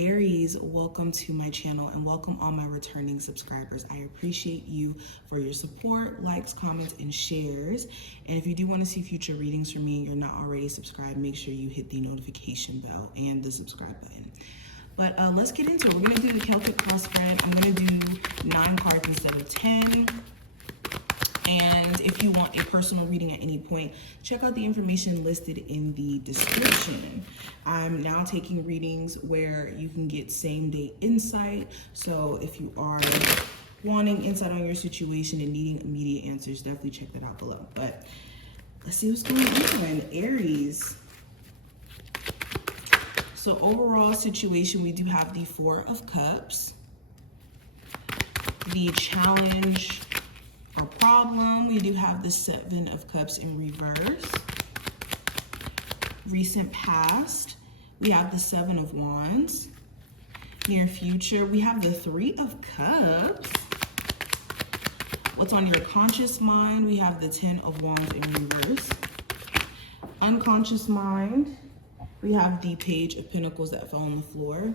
Aries, welcome to my channel and welcome all my returning subscribers. I appreciate you for your support, likes, comments, and shares. And if you do want to see future readings from me and you're not already subscribed, make sure you hit the notification bell and the subscribe button. But let's get into it. We're going to do the Celtic cross spread. I'm going to do 9 cards instead of 10. And if you want a personal reading at any point, check out the information listed in the description. I'm now taking readings where you can get same day insight. So if you are wanting insight on your situation and needing immediate answers, definitely check that out below. But let's see what's going on. Aries. So overall situation, we do have the 4 of Cups, the challenge or problem, we do have the 7 of Cups in reverse. Recent past, we have the 7 of Wands. Near future, we have the 3 of Cups. What's on your conscious mind, we have the 10 of Wands in reverse. Unconscious mind, we have the Page of Pentacles that fell on the floor.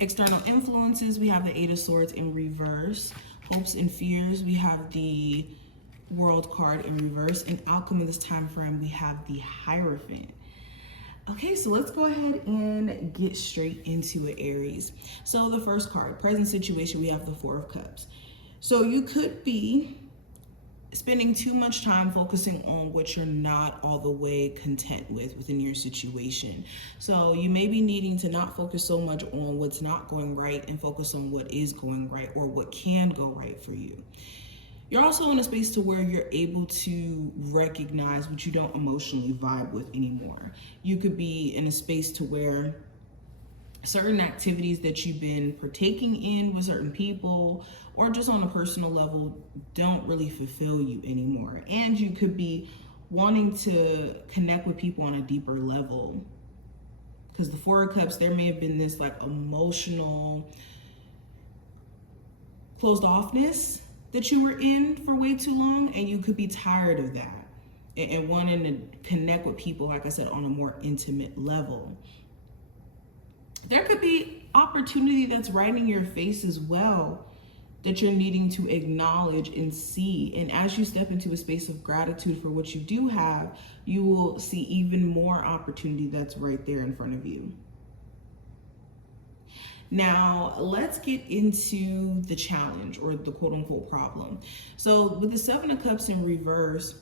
External influences, we have the 8 of Swords in reverse. Hopes and fears, we have the World card in reverse. And outcome of this time frame, we have the Hierophant. Okay, so let's go ahead and get straight into it, Aries. So the first card, present situation, we have the 4 of Cups. So you could be spending too much time focusing on what you're not all the way content with within your situation. So you may be needing to not focus so much on what's not going right and focus on what is going right or what can go right for you. You're also in a space to where you're able to recognize what you don't emotionally vibe with anymore. You could be in a space to where certain activities that you've been partaking in with certain people or just on a personal level don't really fulfill you anymore. And you could be wanting to connect with people on a deeper level. Because the 4 of Cups, there may have been this like emotional closed offness that you were in for way too long, and you could be tired of that and wanting to connect with people, like I said, on a more intimate level. There could be opportunity that's right in your face as well that you're needing to acknowledge and see. And as you step into a space of gratitude for what you do have, you will see even more opportunity that's right there in front of you. Now, let's get into the challenge or the quote unquote problem. So with the 7 of Cups in reverse,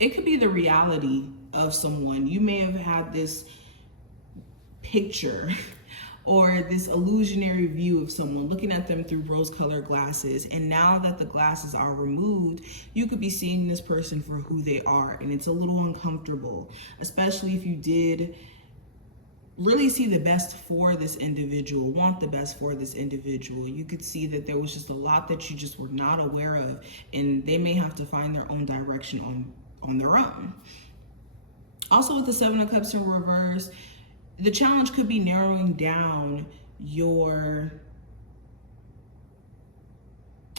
it could be the reality of someone. You may have had this picture or this illusionary view of someone, looking at them through rose-colored glasses, and now that the glasses are removed, you could be seeing this person for who they are, and it's a little uncomfortable, especially if you did really see the best for this individual, want the best for this individual. You could see that there was just a lot that you just were not aware of, and they may have to find their own direction on their own. Also with the 7 of Cups in reverse, the challenge could be narrowing down your,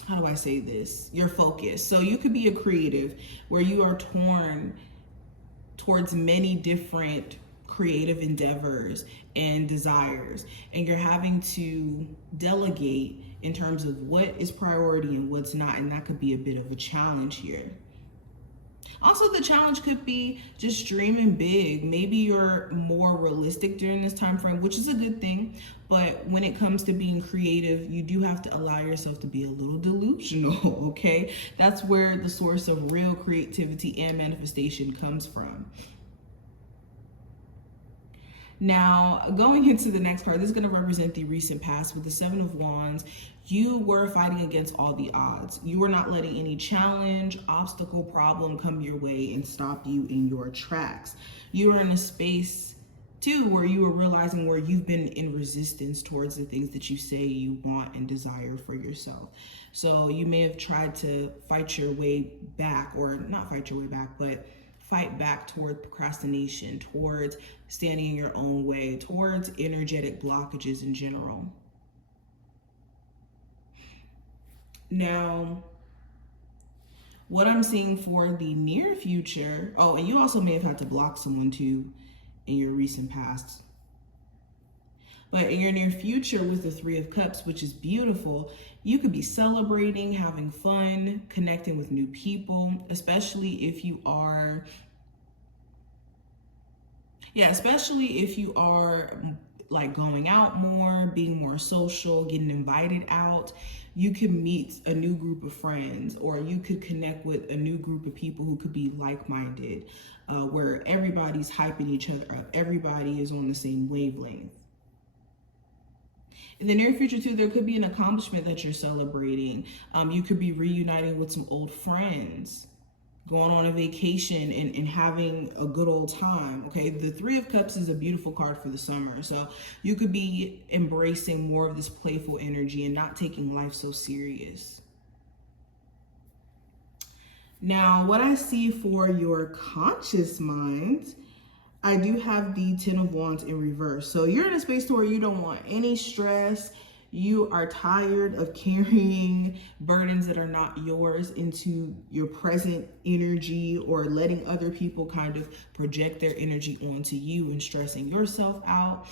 how do I say this? Your focus. So you could be a creative where you are torn towards many different creative endeavors and desires, and you're having to delegate in terms of what is priority and what's not, and that could be a bit of a challenge here. Also, the challenge could be just dreaming big. Maybe you're more realistic during this time frame, which is a good thing. But when it comes to being creative, you do have to allow yourself to be a little delusional, okay? That's where the source of real creativity and manifestation comes from. Now, going into the next card, this is going to represent the recent past. With the 7 of Wands, you were fighting against all the odds. You were not letting any challenge, obstacle, problem come your way and stop you in your tracks. You were in a space, too, where you were realizing where you've been in resistance towards the things that you say you want and desire for yourself. So you may have tried to fight your way back, or not fight your way back, but fight back toward procrastination, towards standing in your own way, towards energetic blockages in general. Now, what I'm seeing for the near future, oh, and you also may have had to block someone too in your recent past. But in your near future with the Three of Cups, which is beautiful, you could be celebrating, having fun, connecting with new people, especially if you are, like going out more, being more social, getting invited out. You could meet a new group of friends, or you could connect with a new group of people who could be like-minded, where everybody's hyping each other up. Everybody is on the same wavelength. In the near future too, there could be an accomplishment that you're celebrating. You could be reuniting with some old friends, going on a vacation and having a good old time. Okay, the Three of Cups is a beautiful card for the summer. So you could be embracing more of this playful energy and not taking life so serious. Now, what I see for your conscious mind, I do have the Ten of Wands in reverse. So you're in a space where you don't want any stress. You are tired of carrying burdens that are not yours into your present energy, or letting other people kind of project their energy onto you and stressing yourself out.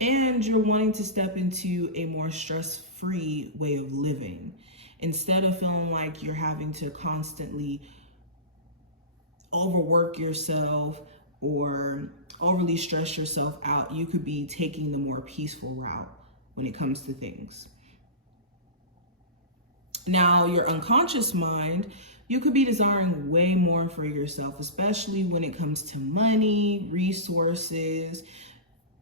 And you're wanting to step into a more stress-free way of living. Instead of feeling like you're having to constantly overwork yourself or overly stress yourself out, you could be taking the more peaceful route when it comes to things. Now, your unconscious mind, you could be desiring way more for yourself, especially when it comes to money, resources,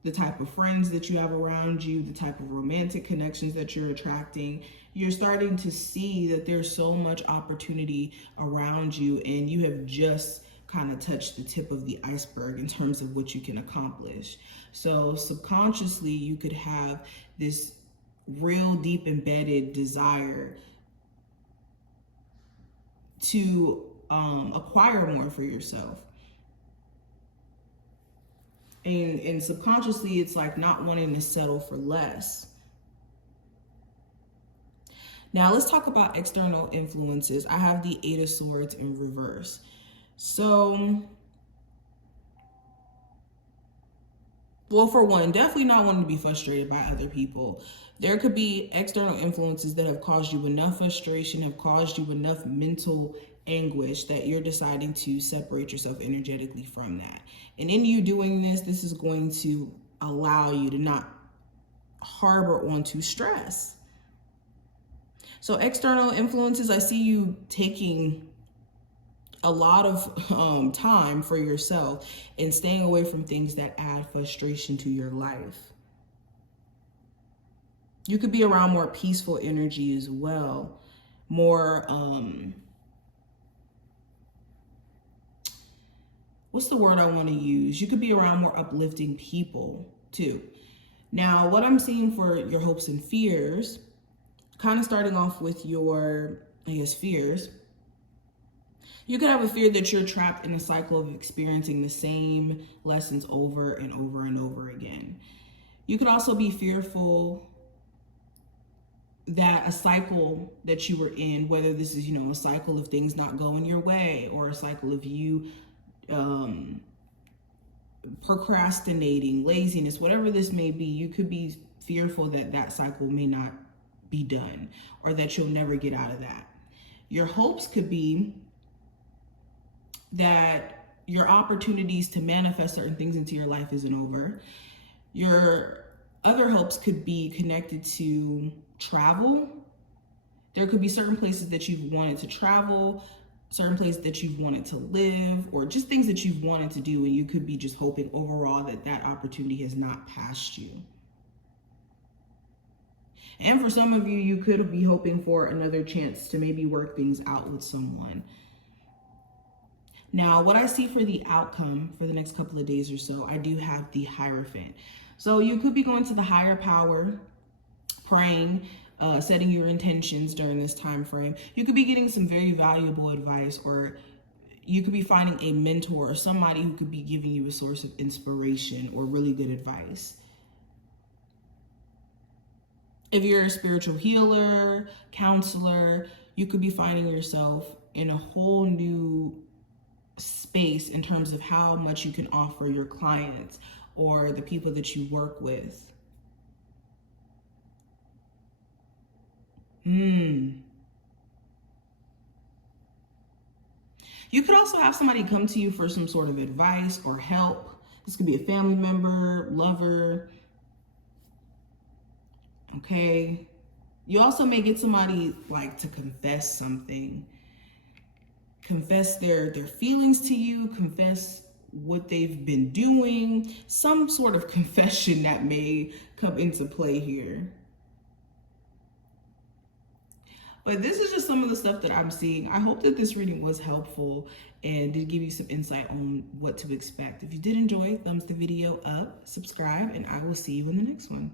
the type of friends that you have around you, the type of romantic connections that you're attracting. You're starting to see that there's so much opportunity around you, and you have just kind of touched the tip of the iceberg in terms of what you can accomplish. So subconsciously, you could have this real deep embedded desire to acquire more for yourself. And subconsciously, it's like not wanting to settle for less. Now, let's talk about external influences. I have the Eight of Swords in reverse. So, well, for one, definitely not wanting to be frustrated by other people. There could be external influences that have caused you enough frustration, have caused you enough mental anguish that you're deciding to separate yourself energetically from that. And in you doing this, this is going to allow you to not harbor onto stress. So external influences, I see you taking a lot of time for yourself and staying away from things that add frustration to your life. You could be around more peaceful energy as well. More, what's the word I want to use? You could be around more uplifting people too. Now, what I'm seeing for your hopes and fears, kind of starting off with your, fears. You could have a fear that you're trapped in a cycle of experiencing the same lessons over and over and over again. You could also be fearful that a cycle that you were in, whether this is, a cycle of things not going your way, or a cycle of you procrastinating, laziness, whatever this may be, you could be fearful that that cycle may not be done, or that you'll never get out of that. Your hopes could be that your opportunities to manifest certain things into your life isn't over. Your other hopes could be connected to travel. There could be certain places that you've wanted to travel, certain places that you've wanted to live, or just things that you've wanted to do, and you could be just hoping overall that that opportunity has not passed you. And for some of you, you could be hoping for another chance to maybe work things out with someone. Now, what I see for the outcome for the next couple of days or so, I do have the Hierophant. So you could be going to the higher power, praying, setting your intentions during this time frame. You could be getting some very valuable advice, or you could be finding a mentor or somebody who could be giving you a source of inspiration or really good advice. If you're a spiritual healer, counselor, you could be finding yourself in a whole new space in terms of how much you can offer your clients or the people that you work with. You could also have somebody come to you for some sort of advice or help. This could be a family member, lover. Okay. You also may get somebody like to confess something. Confess their feelings to you, confess what they've been doing, some sort of confession that may come into play here. But this is just some of the stuff that I'm seeing. I hope that this reading was helpful and did give you some insight on what to expect. If you did enjoy, thumbs the video up, subscribe, and I will see you in the next one.